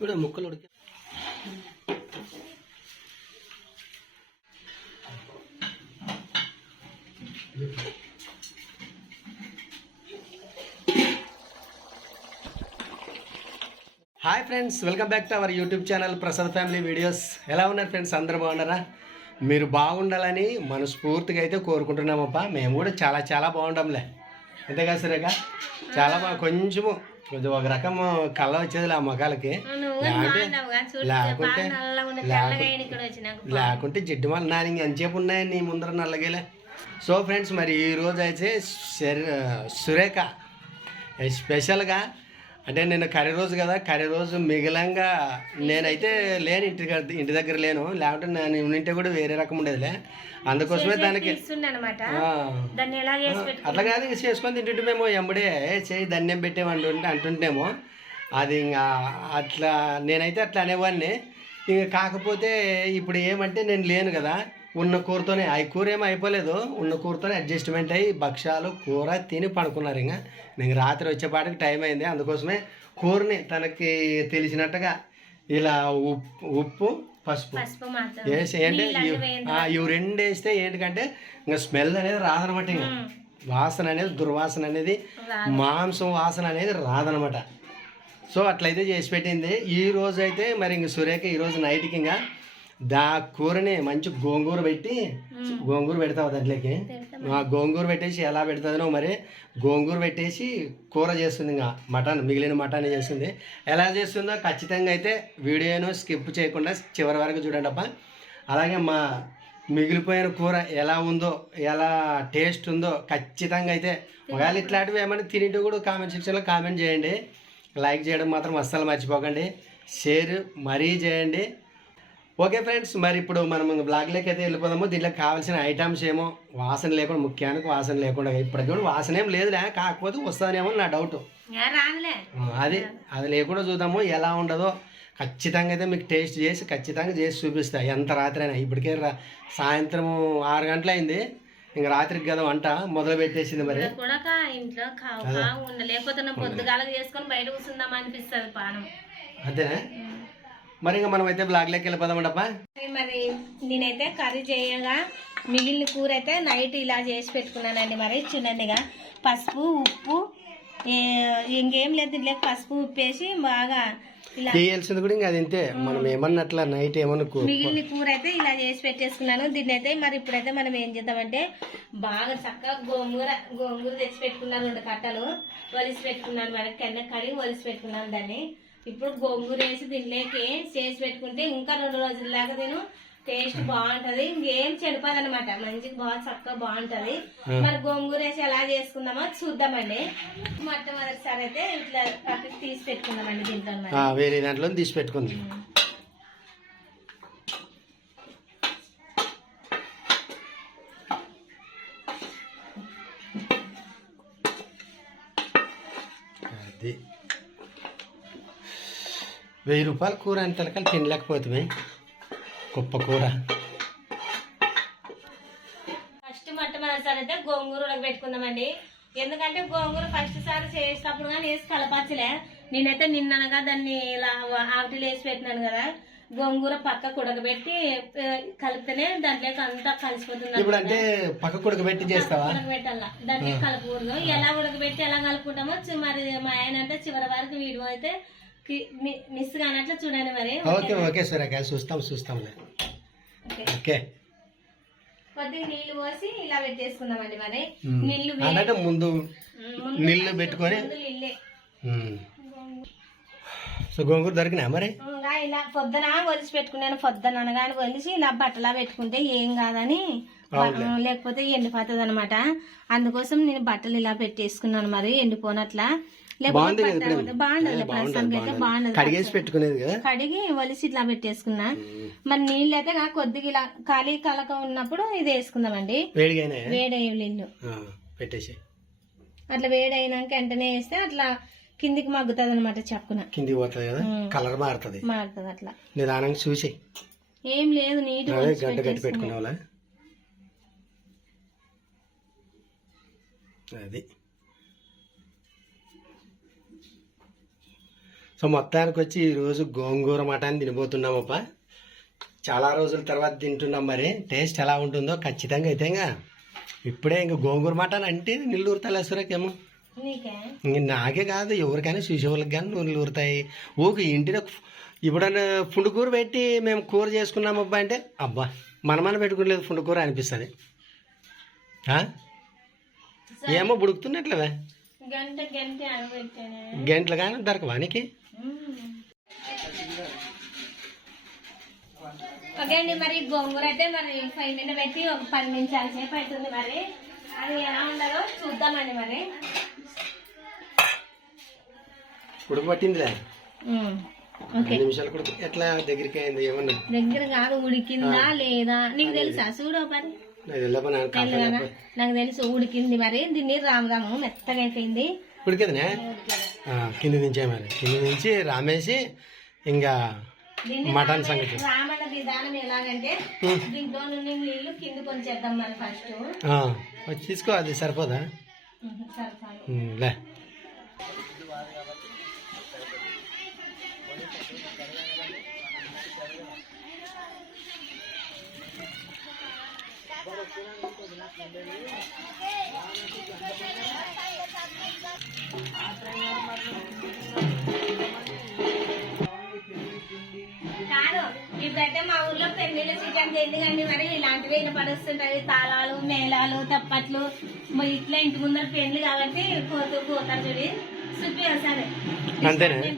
ఇప్పుడు ముక్కలు ఉడికి hi friends, welcome back to our YouTube channel Prasad family videos. ఎలా ఉన్నారు ఫ్రెండ్స్? అందరూ బాగున్నారా? మీరు బాగుండాలని మనస్ఫూర్తిగా అయితే కోరుకుంటున్నామప్పా. మేము కూడా చాలా చాలా బాగుంటాంలే, అంతేగా సురేఖ? చాలా బాగా కొంచెం ఒక రకం కళ్ళ వచ్చేది ఆ మొఖాలకి, లేకుంటే జిడ్డు మళ్ళీ నా ఎంతసేపు ఉన్నాయి నీ ముందర నల్లగేలే. సో ఫ్రెండ్స్, మరి ఈరోజు అయితే సురేఖ స్పెషల్గా, అంటే నేను కర్రీ రోజు కదా, కర్రీ రోజు మిగిలంగా నేనైతే లేను, ఇంటి దగ్గర లేను, లేకుంటే నేను ఉంటే కూడా వేరే రకం ఉండేదిలే. అందుకోసమే దానికి అట్లా కాదు, ఇంక చేసుకొని తింటుంటే మేము ఎంబడే చేయి ధన్యం పెట్టేమంటుంటే అంటుంటేమో అది ఇంకా అట్లా నేనైతే అట్లా అనేవాడిని. ఇంక కాకపోతే ఇప్పుడు ఏమంటే నేను లేను కదా, ఉన్న కూరతోనే, ఆ కూర ఏమో అయిపోలేదు, ఉన్న కూరతోనే అడ్జస్ట్మెంట్ అయ్యి భక్ష్యాలు కూర తిని పడుకున్నారు. ఇంకా నేను రాత్రి వచ్చేపాటికి టైం అయింది, అందుకోసమే కూరని తనకి తెలిసినట్టుగా ఇలా ఉప్పు పసుపు వేసి ఏంటి ఇవి రెండు వేస్తే ఏంటికంటే ఇంకా స్మెల్ అనేది రాదనమాట, ఇంకా వాసన అనేది దుర్వాసన అనేది మాంసం వాసన అనేది రాదనమాట. సో అట్లయితే చేసి పెట్టింది. ఈరోజు అయితే మరి ఇంక సురేఖ ఈరోజు నైట్కి ఇంకా కూరని మంచి గోంగూర పెట్టి, గోంగూర పెడతావు దాంట్లోకి, గోంగూర పెట్టేసి ఎలా పెడుతుందో మరి గోంగూర పెట్టేసి కూర చేస్తుంది. ఇంకా మటన్, మిగిలిన మటన్ చేస్తుంది. ఎలా చేస్తుందో ఖచ్చితంగా అయితే వీడియోను స్కిప్ చేయకుండా చివరి వరకు చూడండి అప్ప. అలాగే మా మిగిలిపోయిన కూర ఎలా ఉందో, ఎలా టేస్ట్ ఉందో ఖచ్చితంగా అయితే, ఒకవేళ ఇట్లాంటివి ఏమైనా తినేటి కూడా కామెంట్ సెక్షన్లో కామెంట్ చేయండి. లైక్ చేయడం మాత్రం అస్సలు మర్చిపోకండి, షేర్ మరీ చేయండి. ఓకే ఫ్రెండ్స్, మరి ఇప్పుడు మనం బ్లాగ్లోకి అయితే వెళ్ళిపోదాము. దీంట్లో కావాల్సిన ఐటమ్స్ ఏమో వాసన లేకుండా, ముఖ్యానికి వాసన లేకుండా, ఇప్పటికి కూడా వాసన ఏం లేదులే, కాకపోతే వస్తుందేమో నా డౌట్. అది లేకుండా చూద్దాము ఎలా ఉండదో. ఖచ్చితంగా అయితే మీకు టేస్ట్ చేసి ఖచ్చితంగా చేసి చూపిస్తా, ఎంత రాత్రి అయినా. ఇప్పటికే సాయంత్రం 6 గంటలు అయింది, ఇంక రాత్రికి కదా వంట మొదలు పెట్టేసింది. మరి ఇంట్లో అదేనా? మరి ఇంకా మనం అయితే బ్లాగ్లోకి వెళ్ళిపోదామంటప్ప. మరి నేనైతే కర్రీ చేయగా మిగిలిన కూర అయితే నైట్ ఇలా చేసి పెట్టుకున్నానండి. మరి చూడండిగా పసుపు ఉప్పు ఇంకేం లేదు, దీంట్లో పసుపు ఉప్పు వేసి బాగా ఇలా చేయాల్సింది కూడా ఇంకా అది అంతే. మనం ఏమన్నట్లా నైట్ ఏమన్నా మిగిలిన కూర అయితే ఇలా చేసి పెట్టేసుకున్నాను. దీన్ని అయితే మరి ఇప్పుడైతే మనం ఏం చేద్దామంటే బాగా చక్కగా గోంగూర తెచ్చి పెట్టుకున్నాను, 2 కట్టలు ఒలిసి పెట్టుకున్నాను. మరి కడిగి ఒలిసి పెట్టుకున్నాను దాన్ని. ఇప్పుడు గోంగూర వేసి దీనిలోకి చేసి పెట్టుకుంటే ఇంకా 2 రోజుల దాకా నేను టేస్ట్ బాగుంటది, ఇంకేం చెడిపోదు అనమాట, మంచిగా బాగా చక్కగా బాగుంటది. మరి గోంగూర వేసి ఎలా చేసుకుందామో చూద్దామండి. మొట్టమొదటిసారి అయితే ఇట్లా పక్కకి తీసి పెట్టుకుందామండి. దీంట్లో వేరే దాంట్లో తీసి పెట్టుకుంది. అది 1000 రూపాయల కూర అంత తినలేకపోతుంది, గొప్ప కూర. ఫస్ట్ మొట్టమొదటిసారి అయితే గోంగూర పెట్టుకుందామండి. ఎందుకంటే గోంగూర ఫస్ట్ సారి చేసేటప్పుడు కానీ వేసి కలపచ్చలే. నేనైతే నిన్ననగా దాన్ని ఇలా ఆవిటిలో వేసి పెట్టినాను కదా, గోంగూర పక్కకు ఉడకబెట్టి కలిపితేనే దాంట్లోకి అంతా కలిసిపోతుంది. ఉడకబెట్టాల దాంట్లో కలపకూడదు. ఎలా ఉడకబెట్టి ఎలా కలుపుకుంటామో మరి మా ఆయన అంటే చివరి వరకు వీడియో అయితే మిస్ కానట్లు చూడండి. మరి ఓకే సరే చూస్తాం. కొద్దిగా నీళ్లు పోసి ఇలా పెట్టేసుకుందామండి. మరి ముందు నీళ్లు పెట్టుకొని గోంగూర దొరికినా మరి ఇలా పొద్దున ఒలిసి పెట్టుకున్నాను. పొద్దున అనగానే ఒలిసి ఇలా బట్టలా పెట్టుకుంటే ఏం కాదని, లేకపోతే ఎండిపోతుంది అనమాట. అందుకోసం నేను బట్టలు ఇలా పెట్టేసుకున్నాను. మరి ఎండిపోనట్లా కడిగి ఒలిసి ఇట్లా పెట్టేసుకున్నా. మరి నీళ్ళు అయితే కొద్దిగా ఇలా ఖాళీ కలక ఉన్నప్పుడు ఇది వేసుకుందామండి. వేడయ్యే నీళ్ళు పెట్టేసి అట్లా వేడైనాక వెంటనే వేస్తే అట్లా కిందికి మగ్గుతుంది అనమాట, చప్పున కిందికి పోతుంది కదా, కలర్ మారుతుంది. అట్లా నిదానంగా చూసి ఏం లేదు, నీట్ గంట కట్టి పెట్టుకున్నావా? అది సో మొత్తానికి వచ్చి ఈరోజు గోంగూర మటన్ తినిపోతున్నామప్ప. చాలా రోజుల తర్వాత తింటున్నాం. మరి టేస్ట్ ఎలా ఉంటుందో ఖచ్చితంగా అయితే ఇప్పుడే ఇంక గోంగూర మటన్ అంటే నీళ్ళు ఊరుతాయి అసలుకేమో. ఇంక నాకే కాదు ఎవరికైనా చూసేవాళ్ళకి కానీ నూనెలు ఊరుతాయి. ఊకి ఇంటిలో ఇప్పుడన్నా పుండుకూర పెట్టి మేము కూర చేసుకున్నాం అబ్బా అంటే అబ్బా మనమని పెట్టుకోలేదు పుండుకూర అనిపిస్తుంది. ఏమో బుడుకుతున్నట్లేవే గంటలు కానీ దొరకవానికి. ఓకే అండి, మరి గోంగూర అయితే మరి 5 మీద పెట్టి ఒక 10 నిమిషాల సేపు అవుతుంది. మరి అది ఎలా ఉండదో చూద్దామండి. మరి ఉడుకు పట్టిందిలే. 5 నిమిషాలు కూడా ఎట్లా దగ్గరికి అయింది ఏమన్నా దగ్గర కాదు, ఉడికిందా లేదా నీకు తెలుసా? చూడు పని నాకు తెలుసు ఉడికింది. మరి దీన్ని రామదాము మెత్తగా అయిపోయింది. ఉడికేదినే కింది నుంచే మరి కింది నుంచి రామేసి ఇంకా మటన్ సంగతి. రామన్న విధానం ఎలాగంటే దీంట్లో నుండి నీళ్లు కింద కొంచేద్దాం. మరి ఫస్ట్ తీసుకో, అది సరిపోదా? లే కాదు, ఇప్పుడైతే మా ఊర్లో పెళ్లిళ్ళ సీజన్ ఎందుకండి మరి ఇలాంటివి పడుస్తుంటాయి. తాళాలు, మేళాలు, తప్పట్లు ఇట్లా ఇంటి ముందర పెళ్లి కాబట్టి పోతారు చూడి చూపి ఒకసారి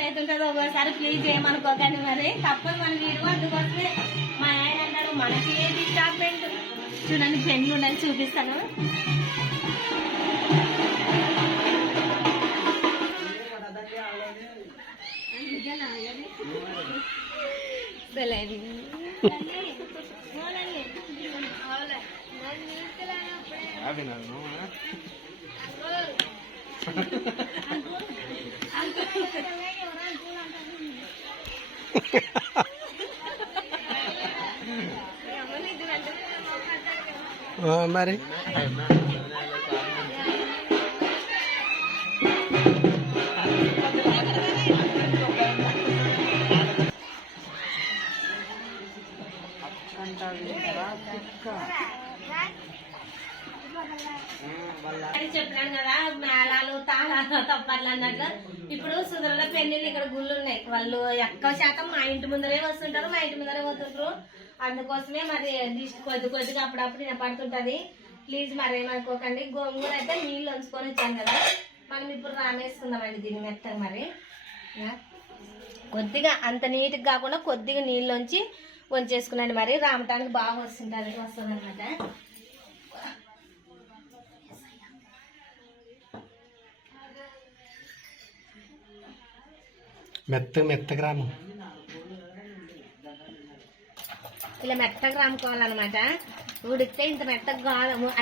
అవుతుంటది. ఒకసారి ప్లీజ్ చేయమనుకోకండి. మరి తప్పదు మన వీడు. అందుకోసమే మా ఆయన అన్నాడు మనకి ఏది స్టాప్మెంట్ చూడండి పెళ్లి ఉండాలి చూపిస్తాను. మరి చెప్పినాను కదా మేళాలు, తాళాలు, తప్పర్లు అన్నట్లు. ఇప్పుడు సుందరలో పెళ్లిళ్ళు ఇక్కడ గుళ్ళు ఉన్నాయి. వాళ్ళు ఎక్కువ శాతం మా ఇంటి ముందరే వస్తుంటారు, మా ఇంటి ముందరే పోతుంటారు. అందుకోసమే మరి కొద్దిగా అప్పుడప్పుడు వినపడుతుంటది. ప్లీజ్ మరి ఏమనుకోకండి. గోంగూర అయితే నీళ్ళు వంచుకొని వచ్చాను కదా, మనం ఇప్పుడు రామేసుకుందామండి దీన్ని మెత్తగా. మరి కొద్దిగా అంత నీట్గా కాకుండా కొద్దిగా నీళ్ళు వంచేసుకున్నాను. మరి రామటానికి బాగా వస్తుంది అనమాట. మెత్తగా రాము ఇలా మెత్తగా రాముకోవాలన్నమాట. ఉడికితే ఇంత మెత్తగా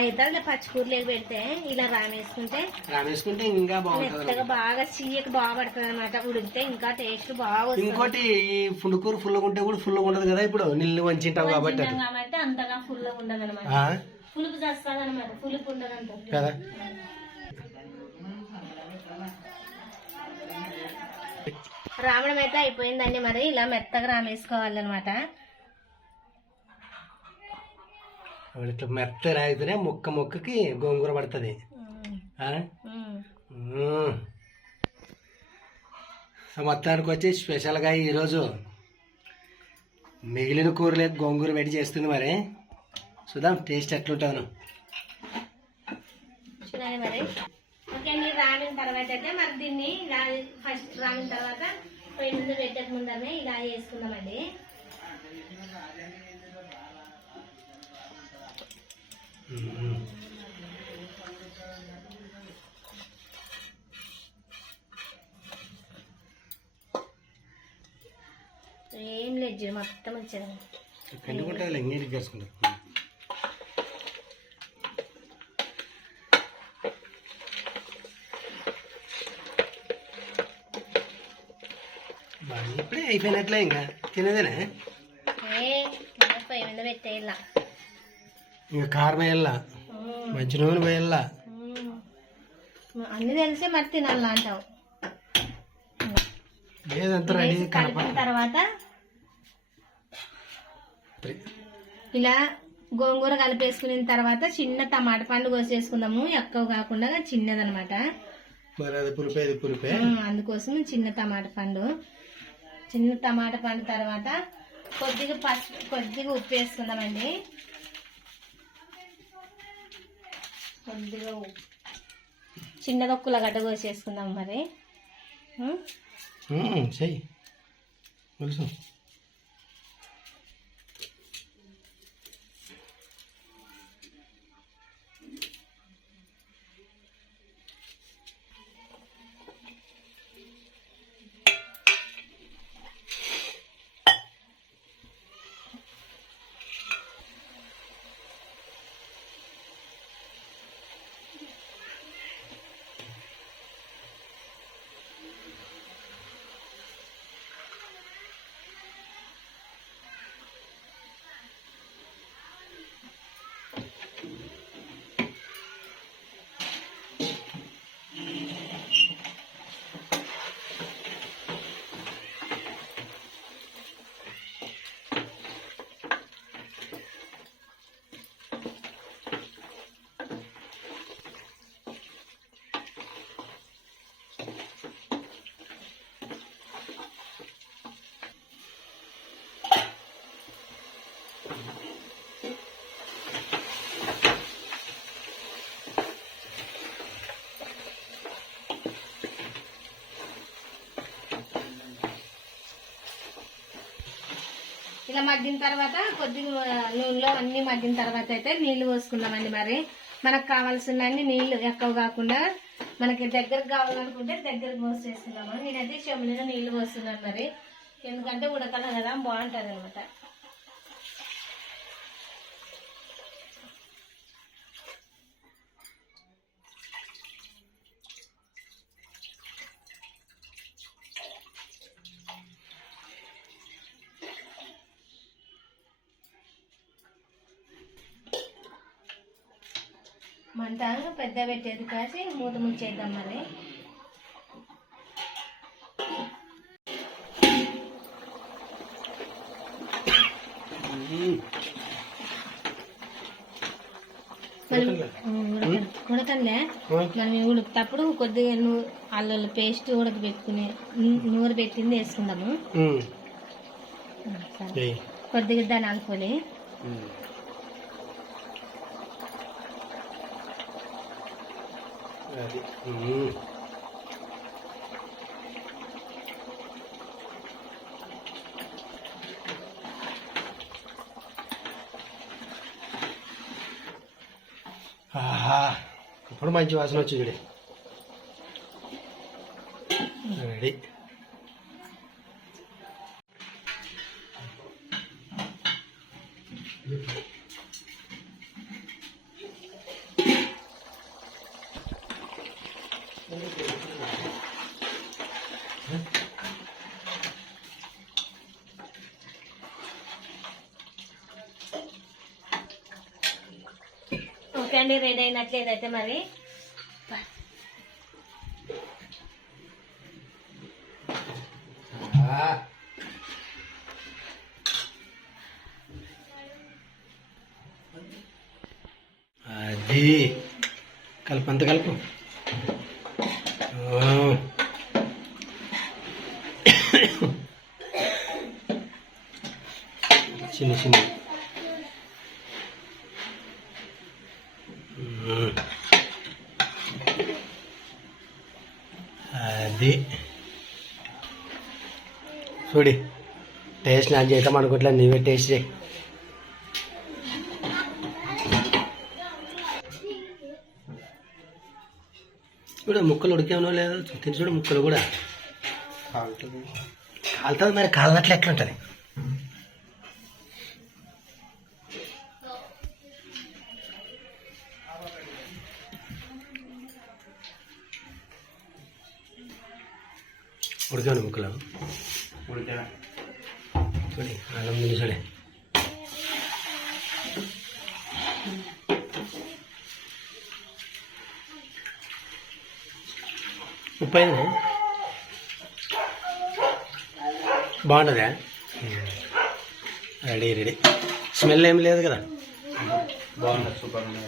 అయితే పచ్చికూరలేక పెడితే ఇలా రామేసుకుంటే ఇంకా మెత్తగా బాగా చీయకు బాగా పడుతుంది అనమాట. ఉడికితే ఇంకా టేస్ట్ బాగా వస్తుంది. ఇంకోటి ఈ పుండుకూర ఫుల్గా ఉంటే కూడా ఫుల్గా ఉండదు కదా. ఇప్పుడు నీళ్ళు వంచింటావు కాబట్టి అంతగా ఫుల్గా ఉండదు అనమాట. పులుపు చేస్తుంది అనమాట, పులుపు ఉండదు అంత కదా. రామడం అయితే అయిపోయిందండి. మరి ఇలా మెత్తగా రామేసుకోవాలన్నమాట. ఇట్లా మెత్త రాగితేనే ముక్కకి గోంగూర పడుతుంది. మొత్తానికి వచ్చి స్పెషల్గా ఈరోజు మిగిలిన కూరలే గోంగూర పెట్టి చేస్తుంది. మరి చూద్దాం టేస్ట్ ఎట్లుంటుందో. చూడండి మరి. ఓకే అండి, రామిన తర్వాత అయితే మరి దీన్ని ఫస్ట్ రామిన తర్వాత పొయ్యి ముందు పెట్టక ముందరనే ఇలా చేసుకుందామండి. ఏం లేదు మొత్తం వచ్చేది ఇప్పుడే అయిపోయినట్లే ఇంకా తినేదేనా. పొయ్యి మీద పెట్టేయాల, ఇంకా కారం వేయాల, మంచి నూనె వేయాల, అన్ని తెలిసే మరి తినాలా అంటావు. లేదంతా రెడీ కలిపిన తర్వాత ఇలా గోంగూర కలిపేసుకున్న తర్వాత చిన్న టమాటా పండు కోసేసుకుందాము, ఎక్కువ కాకుండా చిన్నదనమాట. మరి అది పులిపేది పులిపే, అందుకోసం చిన్న టమాటా పండు తర్వాత కొద్దిగా పసుపు, కొద్దిగా ఉప్పు వేసుకుందామండి. కొద్దిగా చిన్నదొక్కుల గడ్డ కోసేసుకుందాం. మరి చెయ్యి తెలుసు. ఇలా మగ్గిన తర్వాత కొద్దిగా నూనెలో అన్ని మగ్గిన తర్వాత అయితే నీళ్లు పోసుకుందామండి. మరి మనకు కావాల్సిన అన్ని నీళ్లు ఎక్కువ కాకుండా మనకి దగ్గరకు కావాలనుకుంటే దగ్గరకు పోసేసుకుందాము. నేనైతే చెమ్ములో నీళ్లు పోస్తున్నాను మరి, ఎందుకంటే ఉడకల కదా బాగుంటుంది అనమాట. మంట పెద్ద పెట్టేది కాసి మూత ముచ్చేద్దాం. మరి ఉడకంలే మనం ఉడుకుతప్పుడు కొద్దిగా అల్లుల పేస్ట్ ఉడకబెట్టుకుని నూరు పెట్టింది వేసుకుందాము. కొద్దిగా దాని అనుకోలే ఇప్పుడు మంచి వాసన వచ్చి చూడే రెడీ. ఓకే అండి, రెడీ అయినట్లేదైతే మరి అది కలుపు, అంత కలుపు. చిన్న చిన్న అది చూడి టేస్ట్ నాకు చేద్దాం అనుకోవట్లేదు, నీవే టేస్ట్ చేయి. చూడ ముక్కలు ఉడికేమో లేదో తిని చూడు, ముక్కలు కూడా కాలుతుంది. మరి కాలినట్లు ఎట్లుంటుంది? ఉడికాను ముక్కలు చూడి, అల్లం చూడే. ఉప్పు అయింది బాగుంటుందా? Ready ready. స్మెల్ ఏం లేదు కదా? బాగుంటుంది, సూపర్ ఉంది.